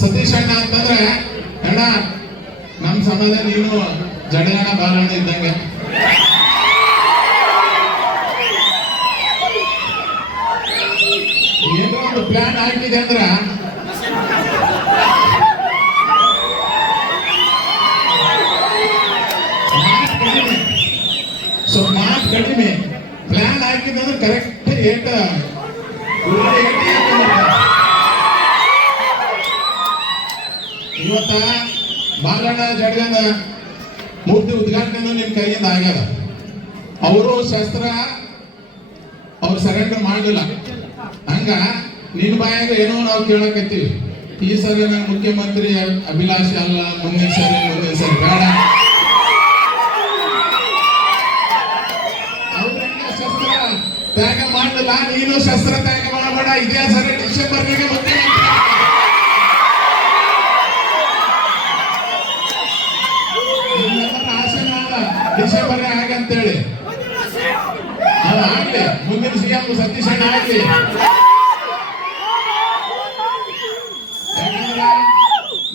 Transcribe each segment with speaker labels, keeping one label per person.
Speaker 1: ಸತೀಶ್ ಅಣ್ಣ ಅಂತಂದ್ರೆ ಅಣ್ಣ, ನಮ್ ಸಮಾಜ ನೀನು ಜಡಗಣ ಬಾಲಣ್ಣ ಇದ್ದಂಗೆ. ಏನೋ ಒಂದು ಪ್ಲಾನ್ ಆಗಿದೆ ಅಂದ್ರ, ಮಾತ್ ಕಡಿಮೆ. ಸೊ ಮಾತ್ ಕಡಿಮೆ. ಪ್ಲಾನ್ ಹಾಕಿದ್ರೆ ಅಂದ್ರೆ ಕರೆಕ್ಟ್ ಏಟ. ಇವತ್ತ ಬಾಲಣ್ಣ ಜಡಗನ ಮೂರ್ತಿ ಉದ್ಘಾಟನೆ ನಿಮ್ ಕೈಯಿಂದ ಆಗ್ಯದ. ಅವರು ಶಸ್ತ್ರ ಅವ್ರು ಸರೆಂಡರ್ ಮಾಡಲಿಲ್ಲ. ಹಂಗ ನಿನ್ ಬಾಯಾಗ ಏನೋ ನಾವು ಕೇಳಕತ್ತೀವಿ. ಈ ಸರಿ ನಾನು ಮುಖ್ಯಮಂತ್ರಿ ಅಭಿಲಾಷೆ ಅಲ್ಲ, ಮುಂದಿನ ಸರಿ ಮುಂದಿನ ಸರಿ ಬೇಡ. ಶಸ್ತ್ರ ತ್ಯಾಗ ಮಾಡಲಿಲ್ಲ, ನೀನು ಶಸ್ತ್ರ ತ್ಯಾಗ ಮಾಡಬೇಡ, ಇದೇ ಸರಿ ಡಿಸೆಂಬರ್ನಾಗೆ ಮುಖ್ಯಮಂತ್ರಿ ಡಿಸೆಂಬರ್ ಹೇಳಿ ಆಗ್ಲಿ, ಮುಂದಿನ ಸಿಎಂ ಸತೀಶ್ ಆಗ್ಲಿ.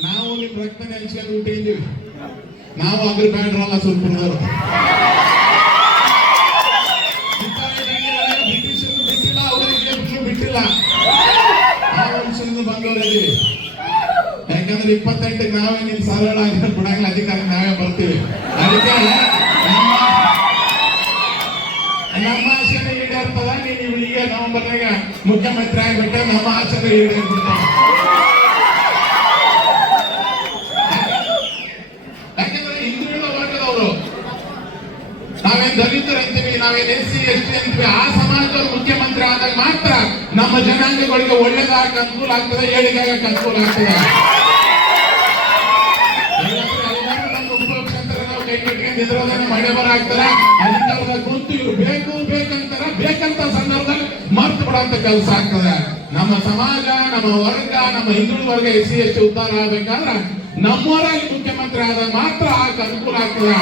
Speaker 1: ನಾವು ನಿಮ್ ರಕ್ತ ನೆನೆಸ್ಕೊಂಡು ಹುಟ್ಟಿದ್ದೀವಿ ನಾವು ಅದ್ರ ಬ್ಯಾಂಡ್ರಲ್ಲ ಬಿಟ್ಟಿಲ್ಲ ಅವರಿಗೆ ಯಾಕಂದ್ರೆ ಇಪ್ಪತ್ತೆಂಟಕ್ಕೆ ನಾವೇ ನಿಮ್ ಸರಳ ಬಿಡಂಗಿಲ್ಲ ಅಧಿಕಾರ ನಾವೇ ಬರ್ತೀವಿ. ಅದಕ್ಕೆ ನಮ್ಮ ಆಸೆನೇ ಈಡೇರ್ತದ ನೀವು ಈಗ ನವೆಂಬರ್ನಾಗ ಮುಖ್ಯಮಂತ್ರಿ ಆಗ್ಬಿಟ್ಟೆ ನಮ್ಮ ಆಸೆನೇ ಈಡೇರ್ಬಿಡ್ತಾವ ಯಾಕಂದ್ರೆ ಹಿಂದುಳಿದ ವರ್ಗದವರು, ನಾವೇನ್ ದಲಿತರು ಅಂತೀವಿ, ನಾವೇನ್ ಎಸ್ ಸಿ ಎಸ್ ಟಿ ಅಂತೀವಿ, ಆ ಸಮಾಜದವರು ಮುಖ್ಯಮಂತ್ರಿ ಆದಾಗ ಮಾತ್ರ ನಮ್ಮ ಜನಾಂಗಗಳಿಗೆ ಒಳ್ಳೇದಾಗ ಅನುಕೂಲ ಆಗ್ತದೆ ಏಳಿಗೆ ಆಗಕ್ಕೆ ಅನುಕೂಲ ಆಗ್ತದೆ. ಮಳೆ ಬರ ಆಗ್ತದೆ. ಅಧಿಕಾರದ ಕುಂತು ಇವ್ರು ಬೇಕು ಬೇಕಂತಾರ ಬೇಕಂತ ಸಂದರ್ಭದಲ್ಲಿ ಮರ್ತು ಬಿಡುವಂತ ಕೆಲಸ ಆಗ್ತದೆ. ನಮ್ಮ ಸಮಾಜ, ನಮ್ಮ ವರ್ಗ, ನಮ್ಮ ಹಿಂದುಳಿದ ವರ್ಗ ಎಸ್ ಸಿ ಎಸ್ ಟಿ ಆಗ್ಬೇಕಾದ್ರೆ ಮುಖ್ಯಮಂತ್ರಿ ಆದಾಗ ಮಾತ್ರ ಆಗ ಅನುಕೂಲ ಆಗ್ತದೆ.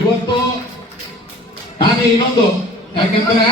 Speaker 1: ಇವತ್ತು ನಾನು ಇನ್ನೊಂದು. ಯಾಕಂದ್ರೆ